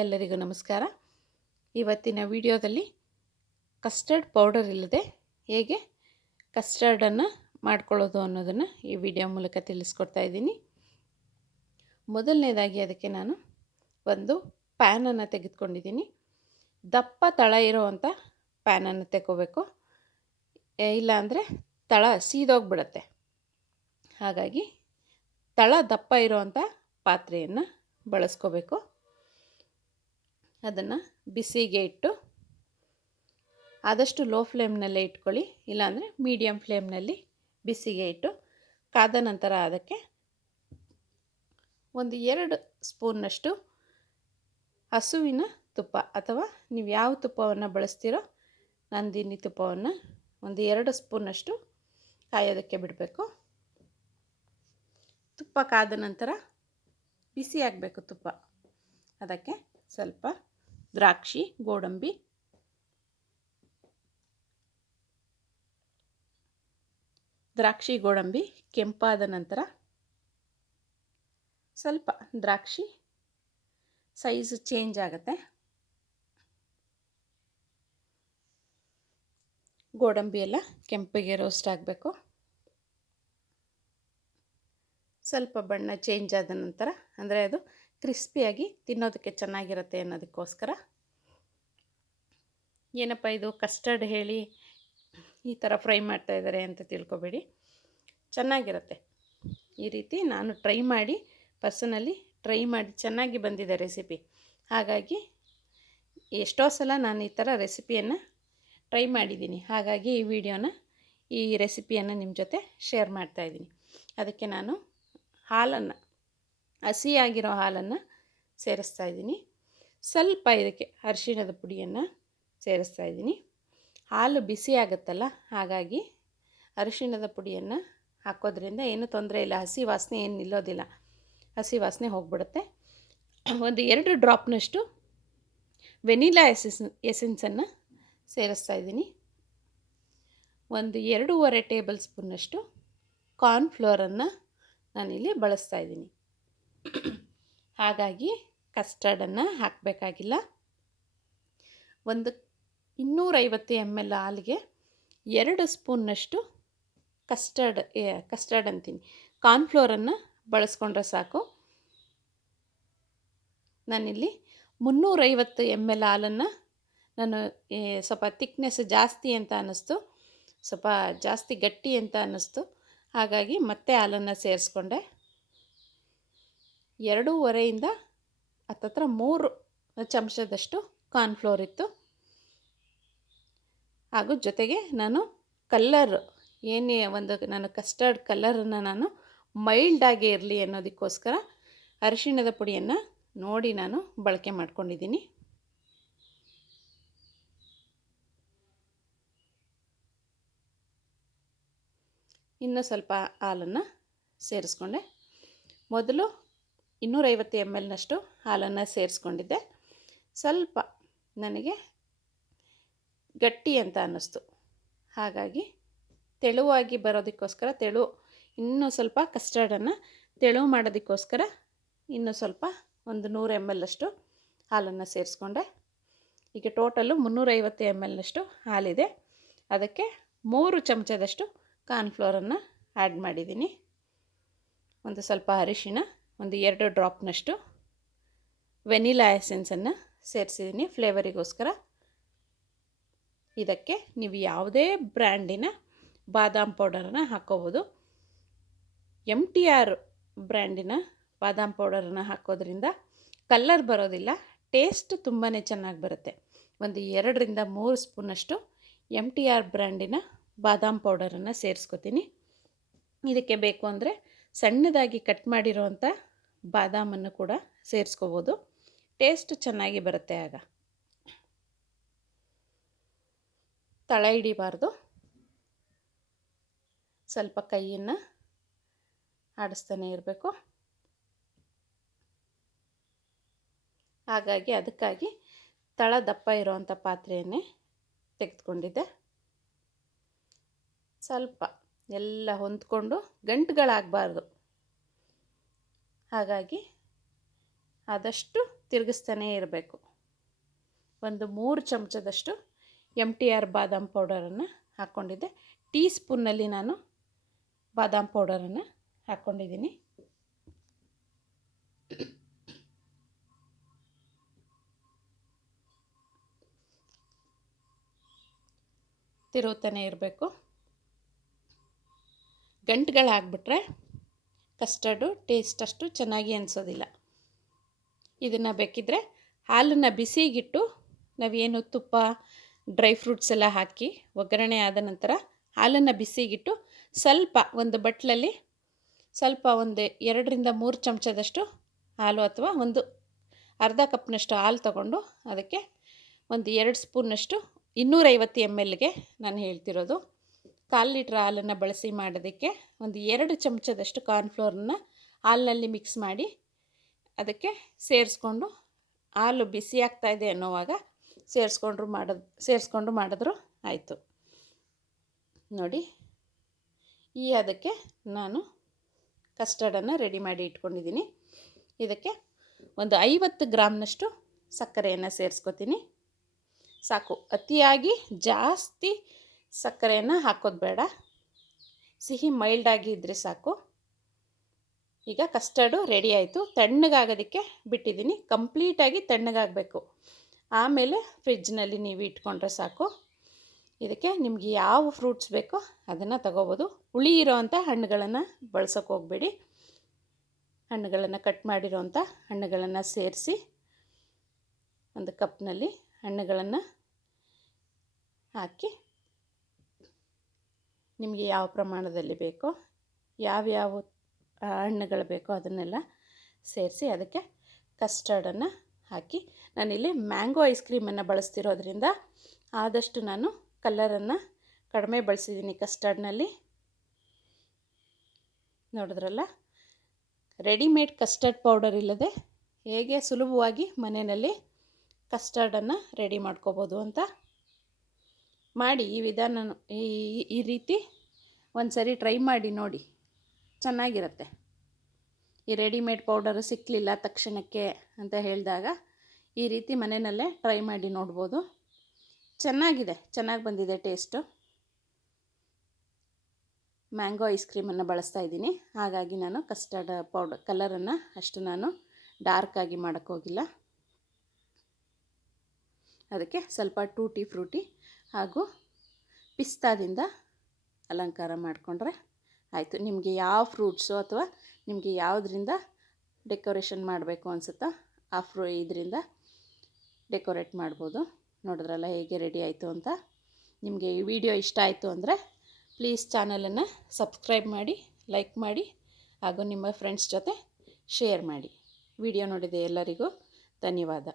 ಎಲ್ಲರಿಗೂ ನಮಸ್ಕಾರ. ಇವತ್ತಿನ ವಿಡಿಯೋದಲ್ಲಿ ಕಸ್ಟರ್ಡ್ ಪೌಡರ್ ಇಲ್ಲದೆ ಹೇಗೆ ಕಸ್ಟರ್ಡನ್ನು ಮಾಡ್ಕೊಳ್ಳೋದು ಅನ್ನೋದನ್ನು ಈ ವಿಡಿಯೋ ಮೂಲಕ ತಿಳಿಸ್ಕೊಡ್ತಾ ಇದ್ದೀನಿ. ಮೊದಲನೇದಾಗಿ ಅದಕ್ಕೆ ನಾನು ಒಂದು ಪ್ಯಾನನ್ನು ತೆಗೆದುಕೊಂಡಿದ್ದೀನಿ. ದಪ್ಪ ತಳ ಇರೋವಂಥ ಪ್ಯಾನನ್ನು ತೆಗೋಬೇಕು, ಇಲ್ಲಾಂದರೆ ತಳ ಸೀದೋಗ್ಬಿಡುತ್ತೆ. ಹಾಗಾಗಿ ತಳ ದಪ್ಪ ಇರೋವಂಥ ಪಾತ್ರೆಯನ್ನು ಬಳಸ್ಕೋಬೇಕು. ಅದನ್ನು ಬಿಸಿಗೆ ಇಟ್ಟು ಆದಷ್ಟು ಲೋ ಫ್ಲೇಮ್ನಲ್ಲೇ ಇಟ್ಕೊಳ್ಳಿ, ಇಲ್ಲಾಂದರೆ ಮೀಡಿಯಮ್ ಫ್ಲೇಮ್ನಲ್ಲಿ ಬಿಸಿಗೆ ಇಟ್ಟು ಕಾದ ನಂತರ ಅದಕ್ಕೆ ಒಂದು 2 ಸ್ಪೂನ್ನಷ್ಟು ಹಸುವಿನ ತುಪ್ಪ ಅಥವಾ ನೀವು ಯಾವ ತುಪ್ಪವನ್ನು ಬಳಸ್ತೀರೋ ನಂದಿನಿ ತುಪ್ಪವನ್ನು ಒಂದು 2 ಸ್ಪೂನ್ನಷ್ಟು ಕಾಯೋದಕ್ಕೆ ಬಿಡಬೇಕು. ತುಪ್ಪ ಕಾದ ನಂತರ ಬಿಸಿ ಆಗಬೇಕು ತುಪ್ಪ. ಅದಕ್ಕೆ ಸ್ವಲ್ಪ ದ್ರಾಕ್ಷಿ, ಗೋಡಂಬಿ, ಕೆಂಪಾದ ನಂತರ ಸ್ವಲ್ಪ ದ್ರಾಕ್ಷಿ ಸೈಜು ಚೇಂಜ್ ಆಗುತ್ತೆ. ಗೋಡಂಬಿ ಎಲ್ಲ ಕೆಂಪಿಗೆ ರೋಸ್ಟ್ ಆಗಬೇಕು. ಸ್ವಲ್ಪ ಬಣ್ಣ ಚೇಂಜ್ ಆದ ನಂತರ, ಅಂದರೆ ಅದು ಕ್ರಿಸ್ಪಿಯಾಗಿ ತಿನ್ನೋದಕ್ಕೆ ಚೆನ್ನಾಗಿರುತ್ತೆ ಅನ್ನೋದಕ್ಕೋಸ್ಕರ. ಏನಪ್ಪ ಇದು ಕಸ್ಟರ್ಡ್ ಹೇಳಿ ಈ ಥರ ಫ್ರೈ ಮಾಡ್ತಾಯಿದ್ದಾರೆ ಅಂತ ತಿಳ್ಕೊಬೇಡಿ, ಚೆನ್ನಾಗಿರುತ್ತೆ. ಈ ರೀತಿ ನಾನು ಪರ್ಸನಲಿ ಟ್ರೈ ಮಾಡಿ ಚೆನ್ನಾಗಿ ಬಂದಿದೆ ರೆಸಿಪಿ. ಹಾಗಾಗಿ ಎಷ್ಟೋ ಸಲ ನಾನು ಈ ಥರ ರೆಸಿಪಿಯನ್ನು ಟ್ರೈ ಮಾಡಿದ್ದೀನಿ. ಹಾಗಾಗಿ ಈ ರೆಸಿಪಿಯನ್ನು ನಿಮ್ಮ ಜೊತೆ ಶೇರ್ ಮಾಡ್ತಾಯಿದ್ದೀನಿ. ಅದಕ್ಕೆ ನಾನು ಹಸಿಯಾಗಿರೋ ಹಾಲನ್ನು ಸೇರಿಸ್ತಾ ಇದ್ದೀನಿ. ಸ್ವಲ್ಪ ಇದಕ್ಕೆ ಅರಿಶಿಣದ ಪುಡಿಯನ್ನು ಸೇರಿಸ್ತಾ ಇದ್ದೀನಿ. ಹಾಲು ಬಿಸಿ ಆಗುತ್ತಲ್ಲ, ಹಾಗಾಗಿ ಅರಿಶಿಣದ ಪುಡಿಯನ್ನು ಹಾಕೋದ್ರಿಂದ ಏನೂ ತೊಂದರೆ ಇಲ್ಲ. ಹಸಿ ವಾಸನೆ ಏನು ನಿಲ್ಲೋದಿಲ್ಲ, ಹಸಿ ವಾಸನೆ ಹೋಗಿಬಿಡುತ್ತೆ. ಒಂದು 2 ಡ್ರಾಪ್ನಷ್ಟು ವೆನಿಲಾ ಎಸೆನ್ಸನ್ನು ಸೇರಿಸ್ತಾ ಇದ್ದೀನಿ. ಒಂದು 2.5 ಟೇಬಲ್ ಸ್ಪೂನ್ನಷ್ಟು ಕಾರ್ನ್ಫ್ಲೋರನ್ನು ನಾನಿಲ್ಲಿ ಬಳಸ್ತಾ ಇದ್ದೀನಿ. ಹಾಗಾಗಿ ಕಸ್ಟರ್ಡನ್ನು ಹಾಕಬೇಕಾಗಿಲ್ಲ. ಒಂದು 250 ml ಹಾಲಿಗೆ 2 ಸ್ಪೂನ್ನಷ್ಟು ಕಸ್ಟರ್ಡ್ ಅಂತೀನಿ ಕಾರ್ನ್ಫ್ಲೋರನ್ನು ಬಳಸ್ಕೊಂಡ್ರೆ ಸಾಕು. ನಾನಿಲ್ಲಿ 350 ml ಹಾಲನ್ನು ಸ್ವಲ್ಪ ಥಿಕ್ನೆಸ್ ಜಾಸ್ತಿ ಅಂತ ಅನ್ನಿಸ್ತು, ಸ್ವಲ್ಪ ಜಾಸ್ತಿ ಗಟ್ಟಿ ಅಂತ ಅನ್ನಿಸ್ತು. ಹಾಗಾಗಿ ಮತ್ತೆ ಹಾಲನ್ನು ಸೇರಿಸ್ಕೊಂಡೆ. 2.5 ಹತ್ತತ್ರ 3 ಚಮಚದಷ್ಟು ಕಾರ್ನ್ಫ್ಲೋರ್ ಇತ್ತು. ಹಾಗೂ ಜೊತೆಗೆ ನಾನು ನಾನು ಕಸ್ಟರ್ಡ್ ಕಲರನ್ನು ನಾನು ಮೈಲ್ಡಾಗಿ ಇರಲಿ ಅನ್ನೋದಕ್ಕೋಸ್ಕರ ಅರಿಶಿಣದ ಪುಡಿಯನ್ನು ನೋಡಿ ನಾನು ಬಳಕೆ ಮಾಡ್ಕೊಂಡಿದ್ದೀನಿ. ಇನ್ನೂ ಸ್ವಲ್ಪ ಹಾಲನ್ನು ಸೇರಿಸ್ಕೊಂಡೆ. ಮೊದಲು 250 ml ಹಾಲನ್ನು ಸೇರಿಸ್ಕೊಂಡಿದ್ದೆ. ಸ್ವಲ್ಪ ನನಗೆ ಗಟ್ಟಿ ಅಂತ ಅನ್ನಿಸ್ತು. ಹಾಗಾಗಿ ತೆಳುವಾಗಿ ಬರೋದಕ್ಕೋಸ್ಕರ ಇನ್ನೂ ಸ್ವಲ್ಪ ಕಸ್ಟರ್ಡನ್ನು ತೆಳು ಮಾಡೋದಕ್ಕೋಸ್ಕರ ಇನ್ನೂ ಸ್ವಲ್ಪ ಒಂದು 100 ml ಹಾಲನ್ನು ಸೇರಿಸ್ಕೊಂಡೆ. ಈಗ ಟೋಟಲು 350 ml ಹಾಲಿದೆ. ಅದಕ್ಕೆ 3 ಚಮಚದಷ್ಟು ಕಾರ್ನ್ಫ್ಲೋರನ್ನು ಆ್ಯಡ್ ಮಾಡಿದ್ದೀನಿ. ಒಂದು ಸ್ವಲ್ಪ ಅರಿಶಿಣ, ಒಂದು 2 ಡ್ರಾಪ್ನಷ್ಟು ವೆನಿಲಾ ಎಸೆನ್ಸನ್ನು ಸೇರಿಸಿದ್ದೀನಿ ಫ್ಲೇವರಿಗೋಸ್ಕರ. ಇದಕ್ಕೆ ನೀವು ಯಾವುದೇ ಬ್ರ್ಯಾಂಡಿನ ಬಾದಾಮ್ ಪೌಡರನ್ನು ಹಾಕ್ಕೋಬೋದು. MTR ಬ್ರ್ಯಾಂಡಿನ ಬಾದಾಮ್ ಪೌಡರನ್ನು ಹಾಕೋದ್ರಿಂದ ಕಲ್ಲರ್ ಬರೋದಿಲ್ಲ, ಟೇಸ್ಟ್ ತುಂಬಾ ಚೆನ್ನಾಗಿ ಬರುತ್ತೆ. ಒಂದು 2ರಿಂದ 3 ಸ್ಪೂನಷ್ಟು MTR ಬ್ರ್ಯಾಂಡಿನ ಬಾದಾಮ್ ಪೌಡರನ್ನು ಸೇರಿಸ್ಕೊತೀನಿ. ಇದಕ್ಕೆ ಬೇಕು ಅಂದರೆ ಸಣ್ಣದಾಗಿ ಕಟ್ ಮಾಡಿರೋವಂಥ ಬಾದಾಮನ್ನು ಕೂಡ ಸೇರಿಸ್ಕೋಬೋದು, ಟೇಸ್ಟ್ ಚೆನ್ನಾಗಿ ಬರುತ್ತೆ. ಆಗ ತಳ ಹಿಡಿಬಾರ್ದು, ಸ್ವಲ್ಪ ಕೈಯನ್ನು ಆಡಿಸ್ತಾನೆ ಇರಬೇಕು. ಅದಕ್ಕಾಗಿ ತಳ ದಪ್ಪ ಇರೋವಂಥ ಪಾತ್ರೆಯನ್ನೇ ತೆಗೆದುಕೊಂಡಿದ್ದೆ. ಸ್ವಲ್ಪ ಎಲ್ಲ ಹೊಂದ್ಕೊಂಡು ಗಂಟುಗಳಾಗಬಾರ್ದು. ಹಾಗಾಗಿ ಆದಷ್ಟು ತಿರುಗಿಸ್ತಾನೇ ಇರಬೇಕು. ಒಂದು 3 ಚಮಚದಷ್ಟು MTR ಬಾದಾಮ್ ಪೌಡರನ್ನು ಹಾಕ್ಕೊಂಡಿದ್ದೆ. ಟೀ ಸ್ಪೂನ್ನಲ್ಲಿ ನಾನು ಬಾದಾಮ್ ಪೌಡರನ್ನು ಹಾಕ್ಕೊಂಡಿದ್ದೀನಿ. ತಿರುಗುತ್ತಾನೆ ಇರಬೇಕು. ಗಂಟುಗಳಾಗ್ಬಿಟ್ರೆ ಕಸ್ಟರ್ಡು ಟೇಸ್ಟ್ ಅಷ್ಟು ಚೆನ್ನಾಗಿ ಅನಿಸೋದಿಲ್ಲ. ಇದನ್ನು ಬೇಕಿದ್ದರೆ ಹಾಲನ್ನು ಬಿಸಿಗಿಟ್ಟು ನಾವೇನು ತುಪ್ಪ ಡ್ರೈ ಫ್ರೂಟ್ಸ್ ಎಲ್ಲ ಹಾಕಿ ಒಗ್ಗರಣೆ ಆದ ನಂತರ ಹಾಲನ್ನು ಬಿಸಿಗಿಟ್ಟು ಸ್ವಲ್ಪ ಒಂದು ಬಟ್ಲಲ್ಲಿ ಸ್ವಲ್ಪ ಒಂದು 2ರಿಂದ 3 ಚಮಚದಷ್ಟು ಹಾಲು ಅಥವಾ ಒಂದು ಅರ್ಧ ಕಪ್ನಷ್ಟು ಹಾಲು ತಗೊಂಡು ಅದಕ್ಕೆ ಒಂದು 2 ಸ್ಪೂನ್ನಷ್ಟು 250 mlಗೆ ನಾನು ಹೇಳ್ತಿರೋದು 1/4 ಲೀಟ್ರ್ ಹಾಲನ್ನು ಬಳಸಿ ಮಾಡೋದಕ್ಕೆ ಒಂದು 2 ಚಮಚದಷ್ಟು ಕಾರ್ನ್ಫ್ಲೋರನ್ನು ಹಾಲಿನಲ್ಲಿ ಮಿಕ್ಸ್ ಮಾಡಿ ಅದಕ್ಕೆ ಸೇರಿಸ್ಕೊಂಡು ಹಾಲು ಬಿಸಿ ಆಗ್ತಾಯಿದೆ ಅನ್ನೋವಾಗ ಸೇರಿಸ್ಕೊಂಡು ಮಾಡಿದ್ರು ಆಯಿತು. ನೋಡಿ, ಅದಕ್ಕೆ ನಾನು ಕಸ್ಟರ್ಡನ್ನು ರೆಡಿ ಮಾಡಿ ಇಟ್ಕೊಂಡಿದ್ದೀನಿ. ಇದಕ್ಕೆ ಒಂದು 50 ಗ್ರಾಮ್ನಷ್ಟು ಸಕ್ಕರೆಯನ್ನು ಸೇರಿಸ್ಕೊತೀನಿ. ಸಾಕು, ಅತಿಯಾಗಿ ಜಾಸ್ತಿ ಸಕ್ಕರೆಯನ್ನು ಹಾಕೋದು ಬೇಡ, ಸಿಹಿ ಮೈಲ್ಡಾಗಿ ಇದ್ದರೆ ಸಾಕು. ಈಗ ಕಸ್ಟರ್ಡು ರೆಡಿ ಆಯಿತು. ತಣ್ಣಗಾಗೋದಕ್ಕೆ ಬಿಟ್ಟಿದ್ದೀನಿ. ಕಂಪ್ಲೀಟಾಗಿ ತಣ್ಣಗಾಗಬೇಕು. ಆಮೇಲೆ ಫ್ರಿಜ್ನಲ್ಲಿ ನೀವು ಇಟ್ಕೊಂಡ್ರೆ ಸಾಕು. ಇದಕ್ಕೆ ನಿಮಗೆ ಯಾವ ಫ್ರೂಟ್ಸ್ ಬೇಕೋ ಅದನ್ನು ತಗೋಬೋದು. ಹುಳಿ ಇರೋವಂಥ ಹಣ್ಣುಗಳನ್ನು ಬಳಸೋಕೆ ಹೋಗಬೇಡಿ. ಹಣ್ಣುಗಳನ್ನು ಕಟ್ ಮಾಡಿರೋವಂಥ ಹಣ್ಣುಗಳನ್ನು ಸೇರಿಸಿ ಒಂದು ಕಪ್ನಲ್ಲಿ ಹಣ್ಣುಗಳನ್ನು ಹಾಕಿ ನಿಮಗೆ ಯಾವ ಪ್ರಮಾಣದಲ್ಲಿ ಬೇಕೋ ಯಾವ್ಯಾವ ಹಣ್ಣುಗಳು ಬೇಕೋ ಅದನ್ನೆಲ್ಲ ಸೇರಿಸಿ ಅದಕ್ಕೆ ಕಸ್ಟರ್ಡನ್ನು ಹಾಕಿ, ನಾನಿಲ್ಲಿ ಮ್ಯಾಂಗೋ ಐಸ್ ಕ್ರೀಮನ್ನು ಬಳಸ್ತಿರೋದ್ರಿಂದ ಆದಷ್ಟು ನಾನು ಕಲರನ್ನು ಕಡಿಮೆ ಬಳಸಿದ್ದೀನಿ ಕಸ್ಟರ್ಡ್ನಲ್ಲಿ. ನೋಡಿದ್ರಲ್ಲ, ರೆಡಿಮೇಡ್ ಕಸ್ಟರ್ಡ್ ಪೌಡರ್ ಇಲ್ಲದೆ ಹೇಗೆ ಸುಲಭವಾಗಿ ಮನೆಯಲ್ಲಿ ಕಸ್ಟರ್ಡನ್ನು ರೆಡಿ ಮಾಡ್ಕೋಬೋದು ಅಂತ ಮಾಡಿ. ಈ ವಿಧಾನ ಈ ರೀತಿ ಒಂದು ಸರಿ ಟ್ರೈ ಮಾಡಿ ನೋಡಿ, ಚೆನ್ನಾಗಿರುತ್ತೆ. ಈ ರೆಡಿಮೇಡ್ ಪೌಡರು ಸಿಕ್ಕಲಿಲ್ಲ ತಕ್ಷಣಕ್ಕೆ ಅಂತ ಹೇಳಿದಾಗ ಈ ರೀತಿ ಮನೆಯಲ್ಲೇ ಟ್ರೈ ಮಾಡಿ ನೋಡ್ಬೋದು. ಚೆನ್ನಾಗಿ ಬಂದಿದೆ ಟೇಸ್ಟು. ಮ್ಯಾಂಗೋ ಐಸ್ ಕ್ರೀಮನ್ನು ಬಳಸ್ತಾ ಇದ್ದೀನಿ, ಹಾಗಾಗಿ ನಾನು ಕಸ್ಟರ್ಡ್ ಪೌಡರ್ ಕಲರನ್ನು ಅಷ್ಟು ನಾನು ಡಾರ್ಕಾಗಿ ಮಾಡೋಕ್ಕೋಗಿಲ್ಲ. ಅದಕ್ಕೆ ಸ್ವಲ್ಪ ಟೂಟಿ ಫ್ರೂಟಿ ಹಾಗೂ ಪಿಸ್ತಾದಿಂದ ಅಲಂಕಾರ ಮಾಡಿಕೊಂಡ್ರೆ ಆಯಿತು. ನಿಮಗೆ ಯಾವ ಫ್ರೂಟ್ಸು ಅಥವಾ ನಿಮಗೆ ಯಾವುದರಿಂದ ಡೆಕೋರೇಷನ್ ಮಾಡಬೇಕು ಅನಿಸುತ್ತಾ ಇದರಿಂದ ಡೆಕೋರೇಟ್ ಮಾಡ್ಬೋದು. ನೋಡಿದ್ರಲ್ಲ ಹೇಗೆ ರೆಡಿ ಆಯಿತು ಅಂತ. ನಿಮಗೆ ಈ ವಿಡಿಯೋ ಇಷ್ಟ ಆಯಿತು ಅಂದರೆ ಪ್ಲೀಸ್ ಚಾನಲನ್ನು ಸಬ್ಸ್ಕ್ರೈಬ್ ಮಾಡಿ, ಲೈಕ್ ಮಾಡಿ ಹಾಗೂ ನಿಮ್ಮ ಫ್ರೆಂಡ್ಸ್ ಜೊತೆ ಶೇರ್ ಮಾಡಿ. ವಿಡಿಯೋ ನೋಡಿದ ಎಲ್ಲರಿಗೂ ಧನ್ಯವಾದ.